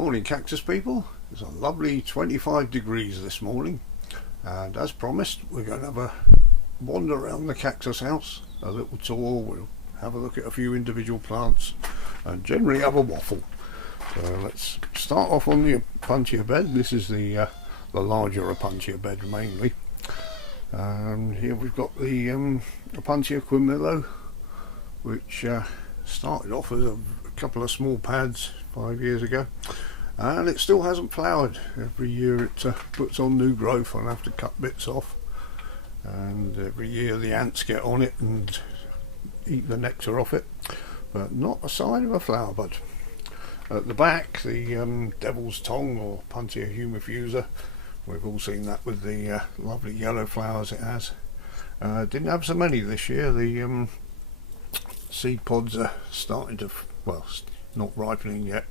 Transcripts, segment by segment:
Morning cactus people. It's a lovely 25 degrees this morning, and as promised we're going to have a wander around the cactus house, a little tour. We'll have a look at a few individual plants and generally have a waffle. So let's start off on the Opuntia bed. This is the larger Opuntia bed mainly. Here we've got the Opuntia quimillo, which started off as a couple of small pads 5 years ago, and it still hasn't flowered. Every year it puts on new growth. I'll have to cut bits off, and every year the ants get on it and eat the nectar off it, but not a sign of a flower bud. At the back, the devil's tongue, or Opuntia humifusa, we've all seen that with the lovely yellow flowers it has. Didn't have so many this year. The seed pods are starting to, well, not ripening yet,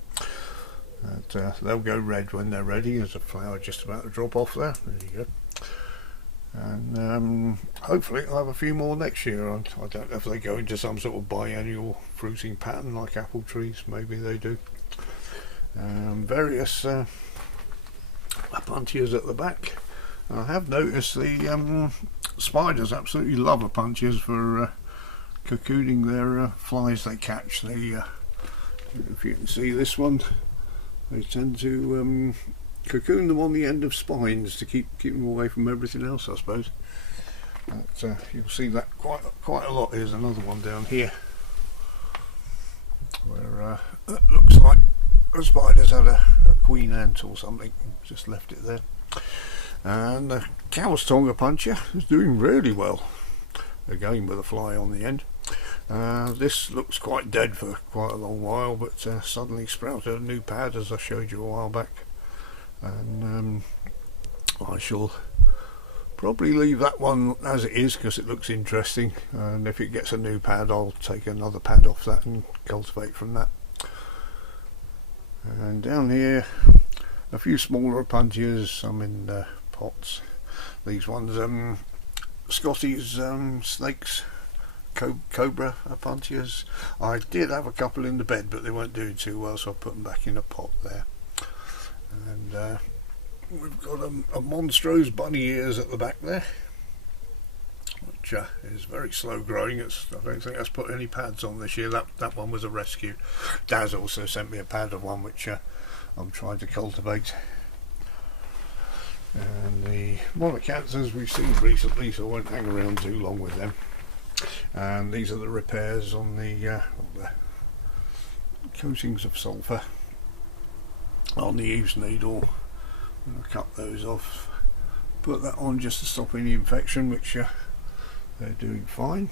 but they'll go red when they're ready. There's a flower just about to drop off there. There you go. And hopefully I'll have a few more next year. I don't know if they go into some sort of biennial fruiting pattern like apple trees. Maybe they do. Various Opuntias at the back. I have noticed the spiders absolutely love Opuntias for cocooning their flies they catch. They, if you can see this one, they tend to cocoon them on the end of spines to keep them away from everything else, I suppose. But you'll see that quite a lot. Here's another one down here, where it looks like the spider's had a queen ant or something, just left it there. And the cow's tongue Opuntia is doing really well, again with a fly on the end. This looks quite dead for quite a long while, but suddenly sprouted a new pad, as I showed you a while back, and I shall probably leave that one as it is because it looks interesting, and if it gets a new pad I'll take another pad off that and cultivate from that. And down here a few smaller Opuntias, some in pots. These ones, Scotty's snakes, cobra Opuntias. I did have a couple in the bed, but they weren't doing too well, so I put them back in a pot there. And we've got a Monstrose bunny ears at the back there, which is very slow growing. I don't think that's put any pads on this year. That one was a rescue. Daz also sent me a pad of one which I'm trying to cultivate. And the monocanthers we've seen recently, so I won't hang around too long with them. And these are the repairs on the coatings of sulphur on the eaves needle. I'll cut those off, put that on just to stop any infection, which they're doing fine.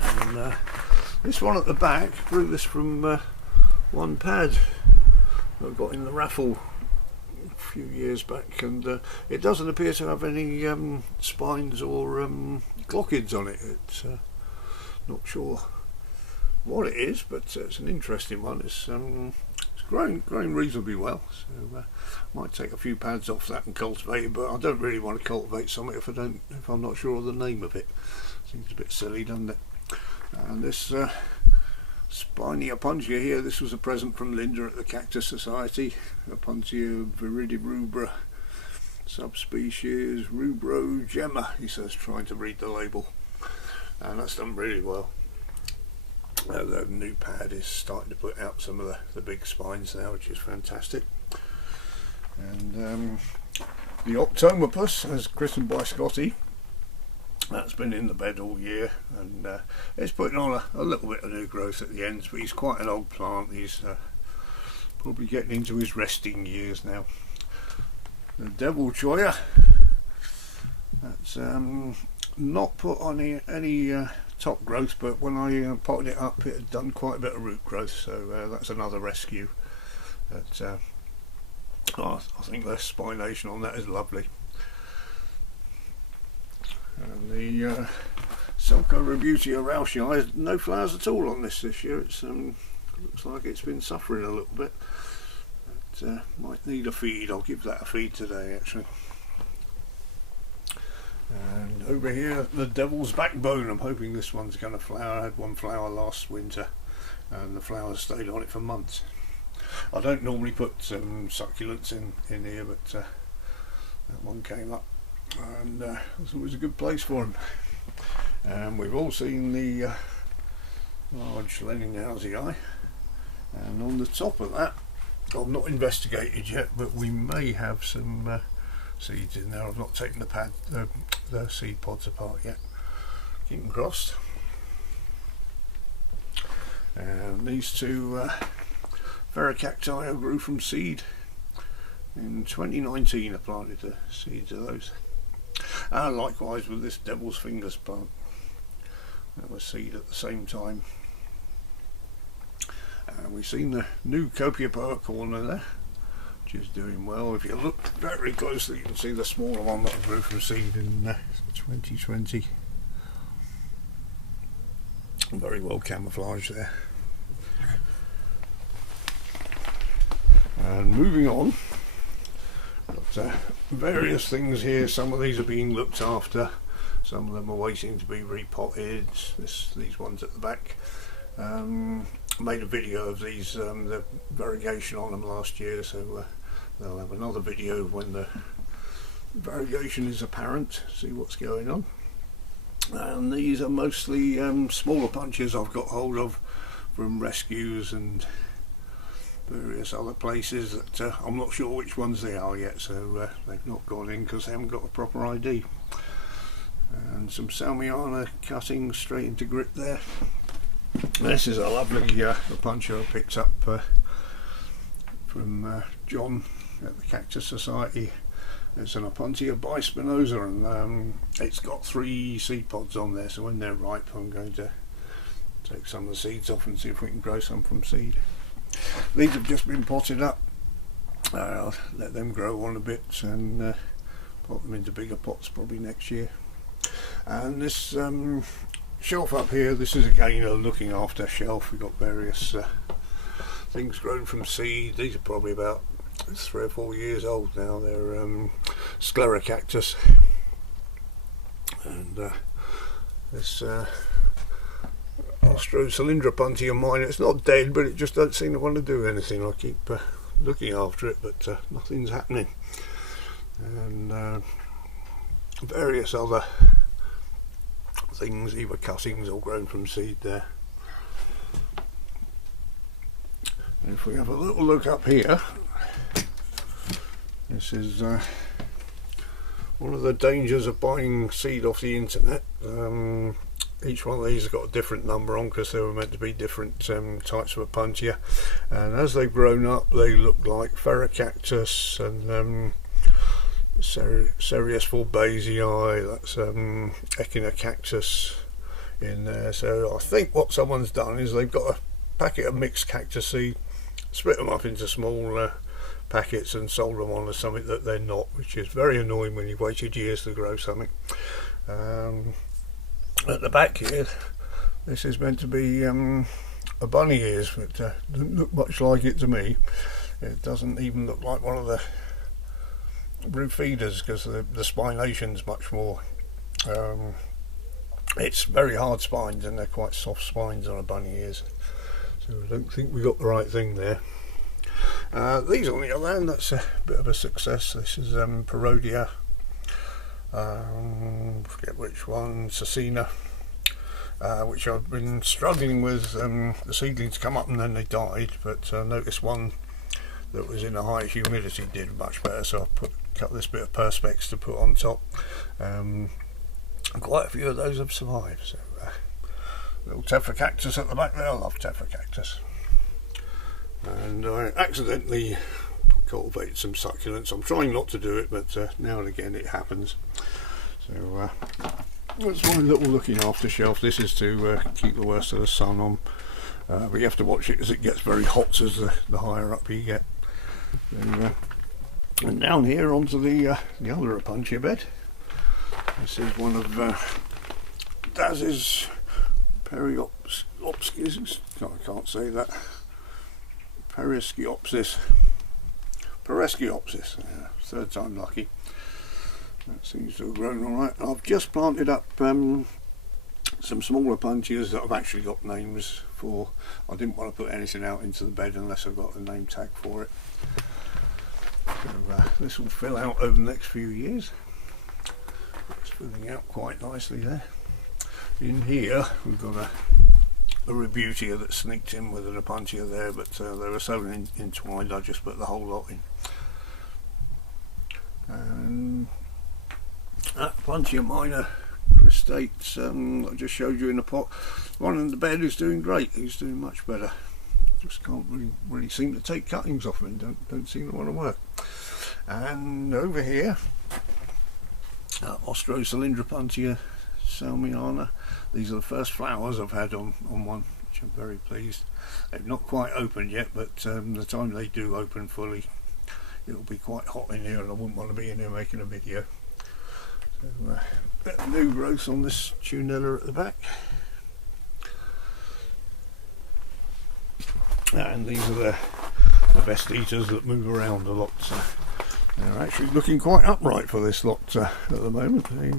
And this one at the back, grew this from one pad that I got in the raffle a few years back, and it doesn't appear to have any spines or glockids on it. It's not sure what it is, but it's an interesting one. It's growing reasonably well, so might take a few pads off that and cultivate it, but I don't really want to cultivate something if I'm not sure of the name of it. Seems a bit silly, doesn't it? And this spiny Opuntia here, this was a present from Linda at the Cactus Society. Opuntia viridirubra, subspecies rubrogemma, he says, trying to read the label, and that's done really well. The new pad is starting to put out some of the big spines now, which is fantastic. And the Octomopus, as christened by Scotty, that's been in the bed all year, and it's putting on a little bit of new growth at the ends, but he's quite an old plant. He's probably getting into his resting years now. The Devil Choya, that's not put on any top growth, but when I potted it up it had done quite a bit of root growth, so that's another rescue. But I think the spination on that is lovely. And the Sulcorebutia rauschii has no flowers at all on this year. It's looks like it's been suffering a little bit, but might need a feed. I'll give that a feed today actually. And over here, the Devil's Backbone. I'm hoping this one's going to flower. I had one flower last winter and the flowers stayed on it for months. I don't normally put succulents in here, but that one came up, and I thought it was a good place for them. And we've all seen the large Leninghausii, and on the top of that, I've not investigated yet, but we may have some seeds in there. I've not taken the seed pods apart yet. Keep them crossed. And these two Cacti I grew from seed in 2019. I planted the seeds of those. And likewise with this Devil's Fingers plant, that was seed at the same time. We've seen the new Copiapoa corner there, which is doing well. If you look very closely, you can see the smaller one that I grew from seed in 2020. Very well camouflaged there. And moving on, got various things here. Some of these are being looked after, some of them are waiting to be repotted. These ones at the back. Made a video of these, the variegation on them last year, so they'll have another video when the variegation is apparent, see what's going on. And these are mostly smaller punches I've got hold of from rescues and various other places that I'm not sure which ones they are yet, so they've not gone in because they haven't got a proper ID. And some Salmiana cutting straight into grit there. This is a lovely Opuntia I picked up from John at the Cactus Society. It's an Opuntia bispinosa, and it's got 3 seed pods on there, so when they're ripe I'm going to take some of the seeds off and see if we can grow some from seed. These have just been potted up. I'll let them grow on a bit and pot them into bigger pots probably next year. And this shelf up here, this is again a looking after shelf. We've got various things grown from seed. These are probably about 3 or 4 years old now. They're Sclerocactus, and this Ostrocylindropuntia mine, it's not dead, but it just don't seem to want to do anything. I keep looking after it, but nothing's happening. And various other things, either cuttings or grown from seed there. And if we have a little look up here, this is one of the dangers of buying seed off the internet. Each one of these has got a different number on because they were meant to be different types of Opuntia, and as they've grown up they look like Ferrocactus and Cereus fulbasii, that's Echinocactus in there. So I think what someone's done is they've got a packet of mixed cactus seed, split them up into small packets and sold them on as something that they're not, which is very annoying when you've waited years to grow something. At the back here, this is meant to be a bunny ears, but doesn't look much like it to me. It doesn't even look like one of the roof feeders because the spination's much more. It's very hard spines and they're quite soft spines on a bunny ears, so I don't think we got the right thing there. These on the other hand, that's a bit of a success. This is Parodia, forget which one, Cecina, which I've been struggling with. The seedlings come up and then they died, but I noticed one that was in a high humidity did much better, so I cut this bit of perspex to put on top. Quite a few of those have survived. So little Tephra at the back there. I love Tephra, and I accidentally cultivated some succulents. I'm trying not to do it, but now and again it happens. So that's my little looking after shelf. This is to keep the worst of the sun on, but you have to watch it as it gets very hot as the higher up you get. And down here onto the other Opuntia bed. This is one of Daz's Periopsis. I can't say that. Peresciopsis. Yeah, third time lucky. That seems to have grown alright. I've just planted up some smaller Opuntias that have actually got names before, I didn't want to put anything out into the bed unless I've got a name tag for it. So this will fill out over the next few years. It's filling out quite nicely there. In here we've got a Rebutia that sneaked in with an Opuntia there, but they were so entwined I just put the whole lot in. And Opuntia minor Crestates, I just showed you in the pot. One in the bed is doing great, he's doing much better. Just can't really seem to take cuttings off him, don't seem to want to work. And over here, Ostrocylindropuntia salmiana. These are the first flowers I've had on one, which I'm very pleased. They've not quite opened yet, but the time they do open fully, it'll be quite hot in here and I wouldn't want to be in here making a video. So bit of new growth on this tunella at the back. And these are the best eaters that move around a lot. So they're actually looking quite upright for this lot at the moment. They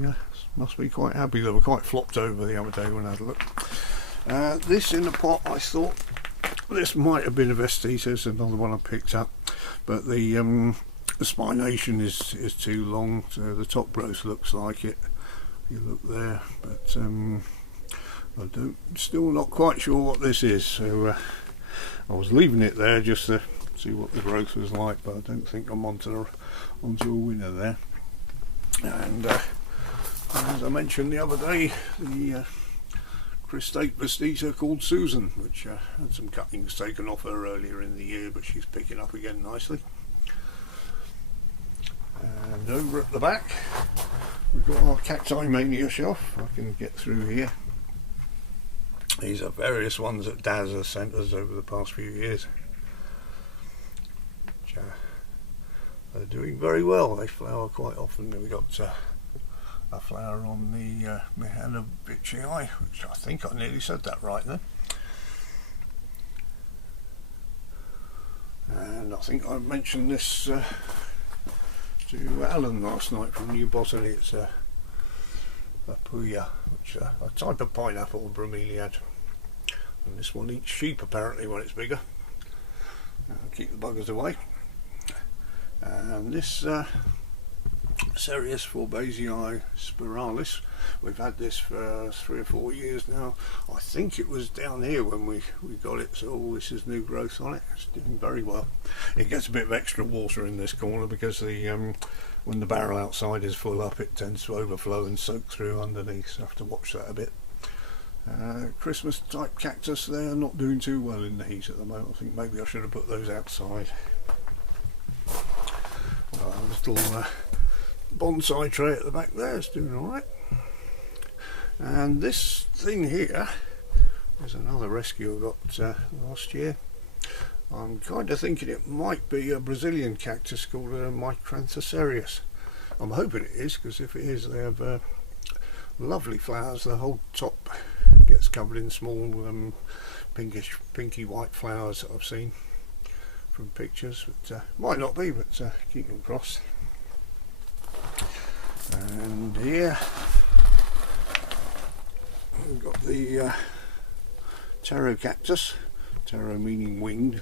must be quite happy. They were quite flopped over the other day when I had a look. This in the pot, I thought this might have been a Vestitas, another one I picked up, but the spination is too long, so the top growth looks like it. If you look there, but still not quite sure what this is. So I was leaving it there just to see what the growth was like, but I don't think I'm onto a winner there. And as I mentioned the other day, the Crestate Vestita called Susan, which had some cuttings taken off her earlier in the year, but she's picking up again nicely. And over at the back we've got our Cactimania shelf. I can get through here. These are various ones that Daz has sent us over the past few years, which they're doing very well. They flower quite often. We've got a flower on the Mihanovicii, which I think I nearly said that right then. And I think I mentioned this to Alan last night from New Botany. It's a puya, which a type of pineapple, bromeliad. And this one eats sheep apparently when it's bigger. Keep the buggers away. And this Cereus Forbesii spiralis, we've had this for 3 or 4 years now. I think it was down here when we got it, so this is new growth on it. It's doing very well. It gets a bit of extra water in this corner because the when the barrel outside is full up, it tends to overflow and soak through underneath, so I have to watch that a bit. Christmas type cactus, they're not doing too well in the heat at the moment. I think maybe I should have put those outside. Little bonsai tray at the back there is doing alright. And this thing here is another rescue I got last year. I'm kind of thinking it might be a Brazilian cactus called Micranthus. I'm hoping it is, because if it is, they have lovely flowers. The whole top gets covered in small pinky white flowers that I've seen from pictures, but might not be, but keep them crossed. And here we've got the taro cactus, taro meaning winged.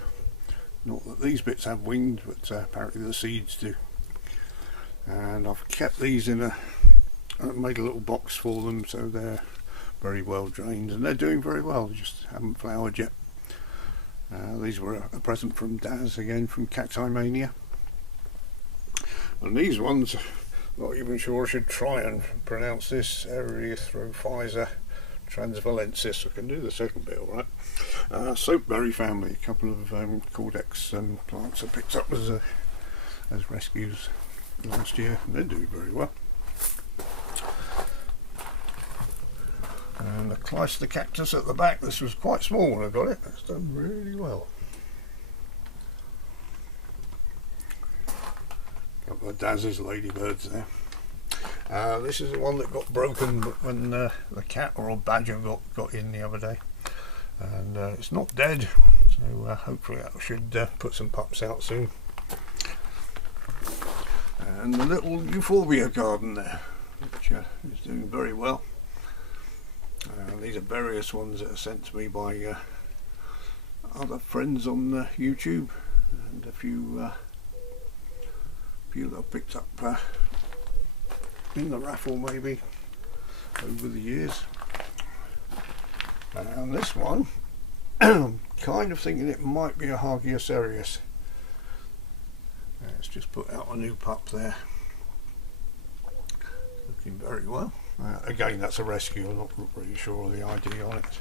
Not that these bits have winged, but apparently the seeds do. And I've kept these in I've made a little box for them, so they're very well drained and they're doing very well. They just haven't flowered yet. These were a present from Daz again from Cactimania. And these ones, not even sure I should try and pronounce this, Erythrophysa transvalensis. I can do the second bit alright. Soapberry family, a couple of Cordex plants I picked up as rescues last year, and they're doing very well. And the Clyster cactus at the back, this was quite small when I got it, it's done really well. Couple of Daz's ladybirds there. This is the one that got broken when the cat or a badger got in the other day, and it's not dead, so hopefully that should put some pups out soon. And the little euphorbia garden there, which is doing very well. These are various ones that are sent to me by other friends on YouTube, and a few that I picked up in the raffle maybe over the years. And this one, kind of thinking it might be a Hagioserius. Let's just put out a new pup there. Looking very well. Again, that's a rescue. I'm not really sure of the ID on it.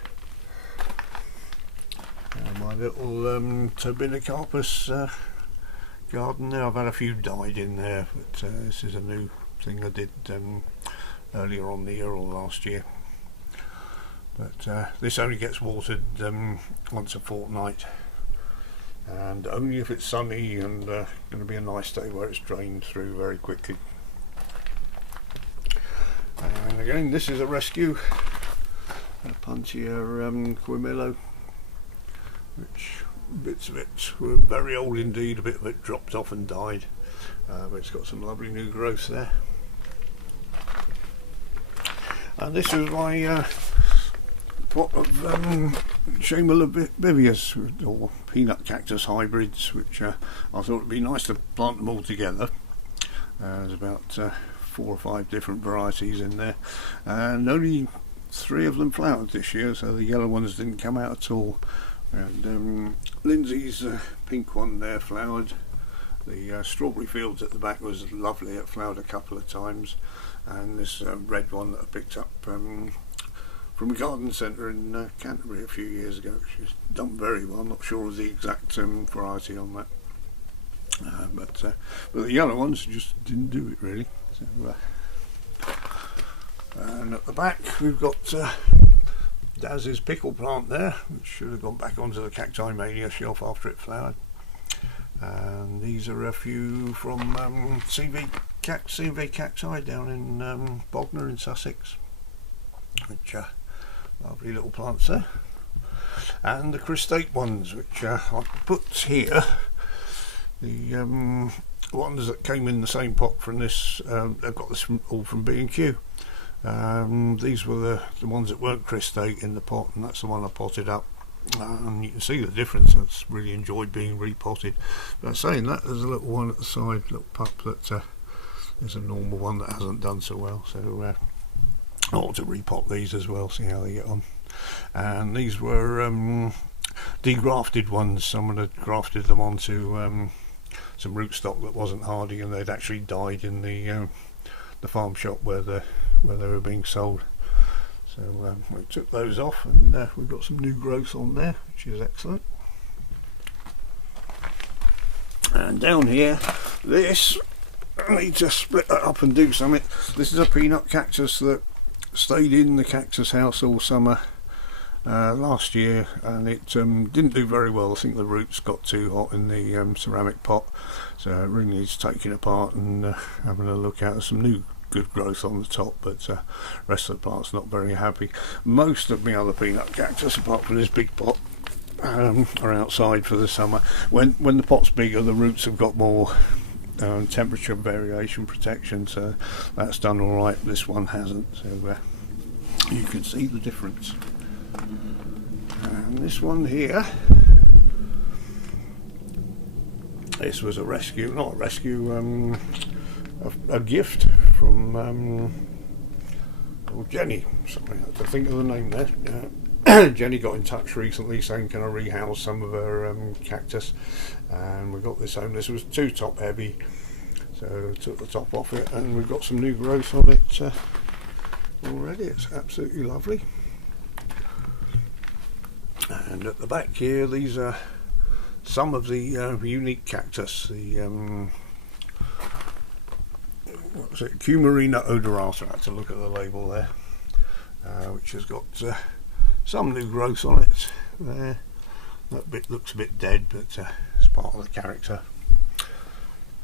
My little Turbinicarpus garden there. I've had a few died in there, but this is a new thing I did earlier on the year or last year. But this only gets watered once a fortnight, and only if it's sunny and going to be a nice day where it's drained through very quickly. And again, this is a rescue, Opuntia Quimillo, which bits of it were very old indeed, a bit of it dropped off and died, but it's got some lovely new growth there. And this is my pot of Chamberlabivias, or peanut cactus hybrids, which I thought it would be nice to plant them all together. There's about 4 or 5 different varieties in there, and only 3 of them flowered this year, so the yellow ones didn't come out at all. And Lindsay's pink one there flowered. The strawberry fields at the back was lovely, it flowered a couple of times, and this red one that I picked up from a garden centre in Canterbury a few years ago, which has done very well. I'm not sure of the exact variety on that, but the yellow ones just didn't do it really. So, and at the back we've got Daz's pickle plant there, which should have gone back onto the Cactimania shelf after it flowered. And these are a few from CV Cacti down in Bognor in Sussex, which are lovely little plants there. And the crustate ones, which I've put here, the ones that came in the same pot from this, I've got this all from B&Q. These were the ones that weren't crustate in the pot, and that's the one I potted up. And you can see the difference. It's really enjoyed being repotted. But saying that, there's a little one at the side, little pup that is a normal one that hasn't done so well. So I ought to repot these as well, see how they get on. And these were degrafted ones. Someone had grafted them onto some rootstock that wasn't hardy, and they'd actually died in the farm shop where they were being sold. So we took those off, and we've got some new growth on there, which is excellent. And down here, this, I need to split that up and do something. This is a peanut cactus that stayed in the cactus house all summer last year, and it didn't do very well. I think the roots got too hot in the ceramic pot, so it really needs taking apart and having a look at some new good growth on the top, but the rest of the plant's not very happy. Most of my other peanut cactus, apart from this big pot, are outside for the summer. When the pot's bigger, the roots have got more temperature variation protection, so that's done all right. This one hasn't, so you can see the difference. And this one here, this was a rescue, not a rescue, a gift from Jenny. Sorry, I have to think of the name there. Jenny got in touch recently saying, can I rehouse some of her cactus, and we got this home. This was too top heavy, so took the top off it, and we've got some new growth on it already. It's absolutely lovely. And at the back here, these are some of the unique cactus, the what's it, Cumarina odorata. I had to look at the label there, which has got some new growth on it there. That bit looks a bit dead, but it's part of the character.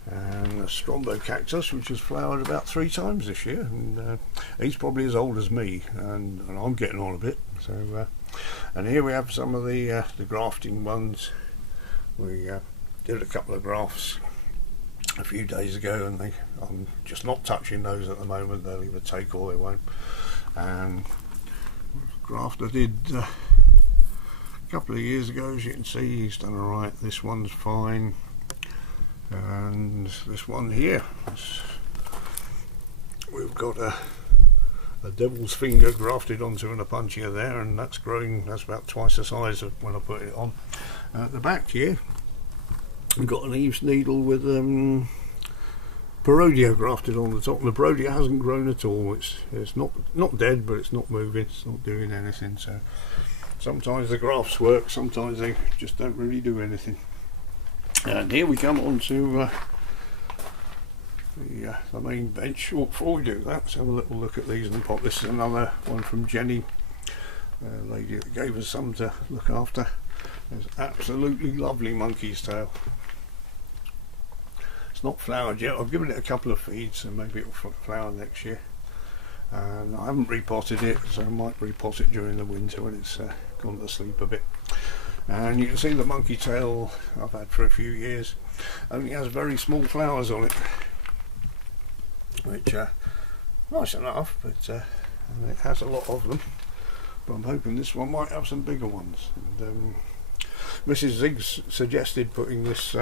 And a Strombo cactus, which has flowered about 3 times this year, and he's probably as old as me, and I'm getting on a bit. So, and here we have some of the grafting ones. We did a couple of grafts a few days ago, and I'm just not touching those at the moment. They'll either take or they won't. And graft I did a couple of years ago, as you can see, he's done alright. This one's fine, and this one here, we've got a devil's finger grafted onto an Opuntia there, and that's growing. That's about twice the size of when I put it on. At the back here, we've got an eaves needle with Perdito grafted on the top, and the Perdito hasn't grown at all. It's not dead, but it's not moving, it's not doing anything. So sometimes the grafts work, sometimes they just don't really do anything. And here we come on to the main bench. Well, before we do that, let's have a little look at these in the pot. This is another one from Jenny, the lady that gave us some to look after. It's absolutely lovely monkey's tail. It's not flowered yet. I've given it a couple of feeds, and maybe it'll flower next year. And I haven't repotted it, so I might repot it during the winter when it's gone to sleep a bit. And you can see the monkey tail I've had for a few years only has very small flowers on it, which are nice enough, but and it has a lot of them. But I'm hoping this one might have some bigger ones. And Mrs. Ziggs suggested putting this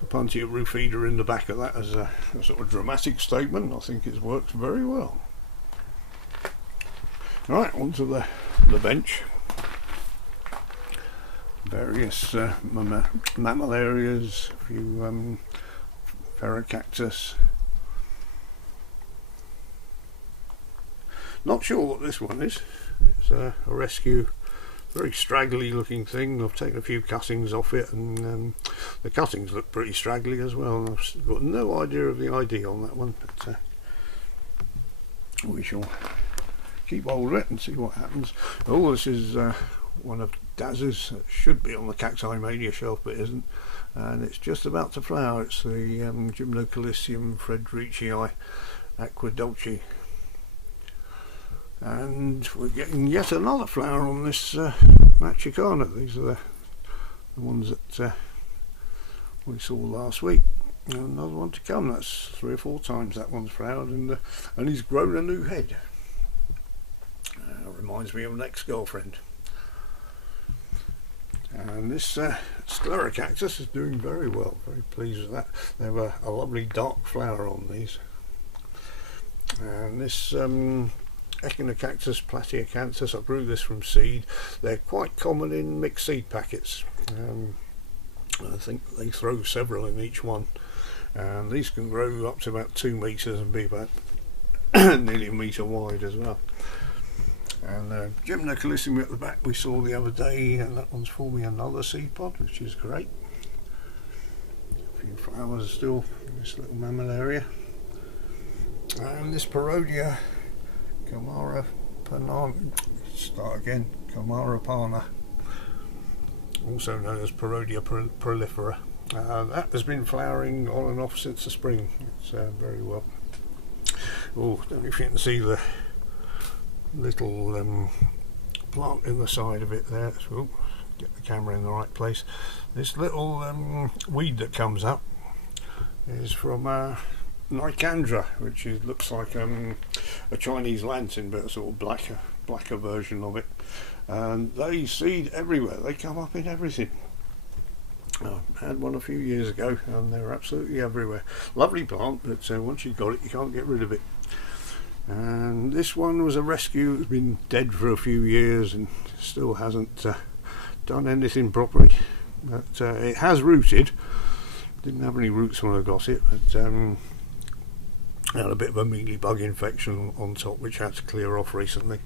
Opuntia roof feeder in the back of that as a sort of dramatic statement. I think it's worked very well. Right, onto the bench. Various mammillarias, a few ferrocactus. Not sure what this one is. It's a rescue, very straggly looking thing. I've taken a few cuttings off it, and the cuttings look pretty straggly as well. And I've got no idea of the ID on that one, but we shall keep hold of it and see what happens. Oh, this is one of Daz's. It should be on the Cactimania shelf, but isn't, and it's just about to flower. It's the Gymnocalcium Frederici Aqua Dolce, and we're getting yet another flower on this Machicana. These are the ones that we saw last week. Another one to come. That's 3 or 4 times that one's flowered, and he's grown a new head. Reminds me of an ex-girlfriend. And this sclerocactus is doing very well. Very pleased with that. They have a lovely dark flower on these. And this Echinocactus platyacanthus, I grew this from seed. They're quite common in mixed seed packets. I think they throw several in each one. And these can grow up to about 2 metres and be about nearly a metre wide as well. And Gymnocalcium at the back we saw the other day, and that one's forming another seed pod, which is great. A few flowers still in this little mammillaria. And this Perdito Camara Pana, Camara Pana, also known as Perdito prolifera. That has been flowering on and off since the spring. It's very well. Oh, don't know if you can see the little plant in the side of it there. So, get the camera in the right place. This little weed that comes up is from Nicandra, which looks like a Chinese lantern, but a sort of blacker version of it. And they seed everywhere. They come up in everything. I had one a few years ago, and they're absolutely everywhere. Lovely plant, but once you've got it, you can't get rid of it. And this one was a rescue. It's been dead for a few years and still hasn't done anything properly, but it has rooted. Didn't have any roots when I got it, but had a bit of a mealybug infection on top, which I had to clear off recently.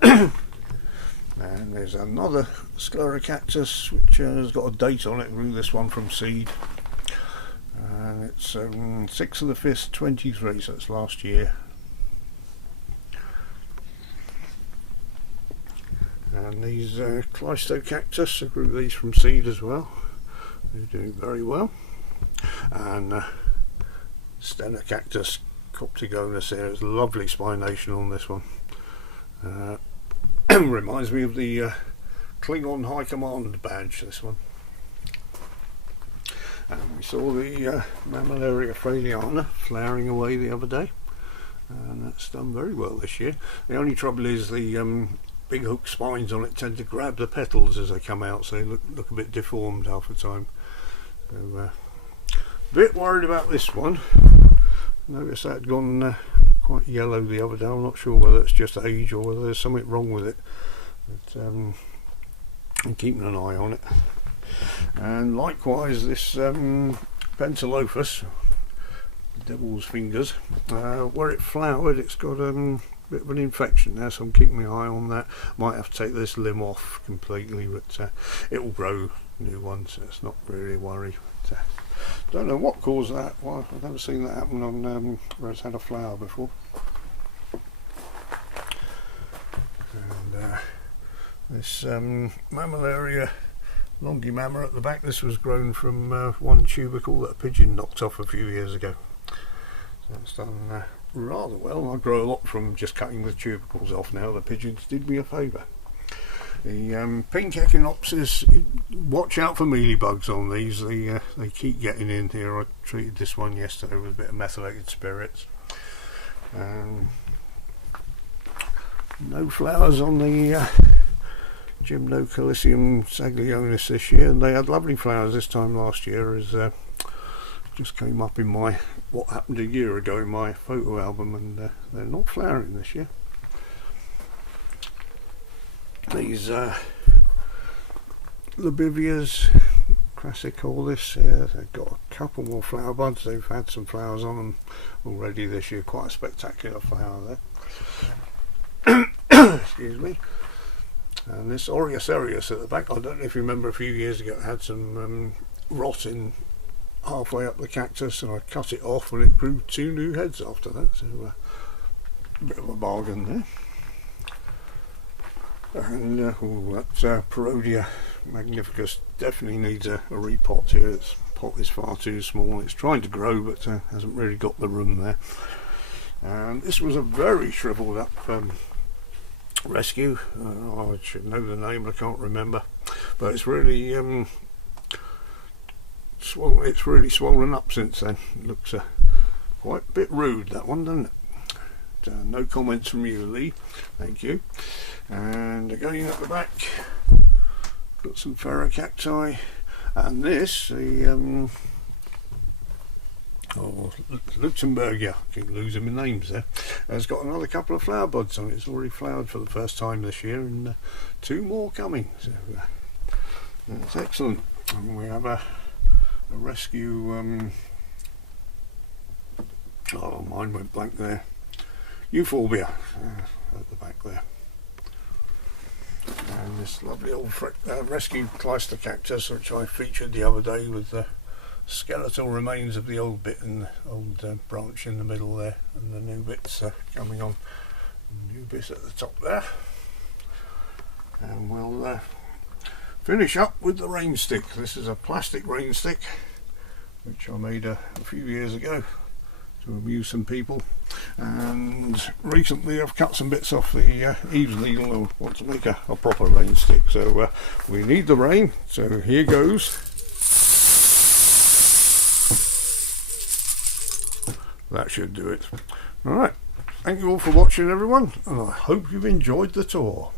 And there's another sclerocactus which has got a date on it. I grew this one from seed, and it's 6th of the 5th 23, so it's last year. And these Cactus, I grew these from seed as well. They're doing very well. And Stenocactus Coptigonus, there's lovely spination on this one. Reminds me of the Klingon High Command badge, this one. And we saw the Mammillaria Fraliana flowering away the other day, and that's done very well this year. The only trouble is the big hook spines on it tend to grab the petals as they come out, so they look a bit deformed half the time. So a bit worried about this one. Noticed that had gone quite yellow the other day. I'm not sure whether it's just age or whether there's something wrong with it, but I'm keeping an eye on it. And likewise this Pentalophus, devil's fingers, where it flowered, it's got a bit of an infection now, so I'm keeping my eye on that. Might have to take this limb off completely, but it will grow new ones, so it's not really a worry. But, don't know what caused that. Well, I've never seen that happen on where it's had a flower before. And this mammillaria longimamma at the back, this was grown from one tubercle that a pigeon knocked off a few years ago. So it's done rather well. I grow a lot from just cutting the tubercles off now. The pigeons did me a favour. The pink echinopsis, watch out for mealybugs on these. They keep getting in here. I treated this one yesterday with a bit of methylated spirits. No flowers on the Gymnocalicium saglionis this year, and they had lovely flowers this time last year, as just came up in my what happened a year ago in my photo album, and they're not flowering this year. These Lobivias crassicolis, they've got a couple more flower buds. They've had some flowers on them already this year. Quite a spectacular flower there. Excuse me. And this Aureus Cereus at the back, I don't know if you remember a few years ago, it had some rot in halfway up the cactus, and I cut it off and it grew 2 new heads after that, so a bit of a bargain there. And that Parodia magnificus definitely needs a repot here. Its pot is far too small. It's trying to grow, but hasn't really got the room there. And this was a very shriveled up rescue. I should know the name, I can't remember, but it's really it's really swollen up since then. It looks quite a bit rude, that one, doesn't it? No comments from you, Lee, thank you. And again at the back, got some ferrocacti, and this, the Luxemburgia, I keep losing my names there, has got another couple of flower buds on it. It's already flowered for the first time this year, and 2 more coming, so that's excellent. And we have a rescue, oh, mine went blank there, Euphorbia at the back there. And this lovely old rescue clyster cactus, which I featured the other day, with the skeletal remains of the old bit and the old branch in the middle there, and the new bits coming on, new bits at the top there. And we'll finish up with the rain stick. This is a plastic rain stick which I made a few years ago to amuse some people, and recently I've cut some bits off the eaves needle and want to make a proper rain stick. So we need the rain, so here goes. That should do it. Alright, thank you all for watching, everyone, and I hope you've enjoyed the tour.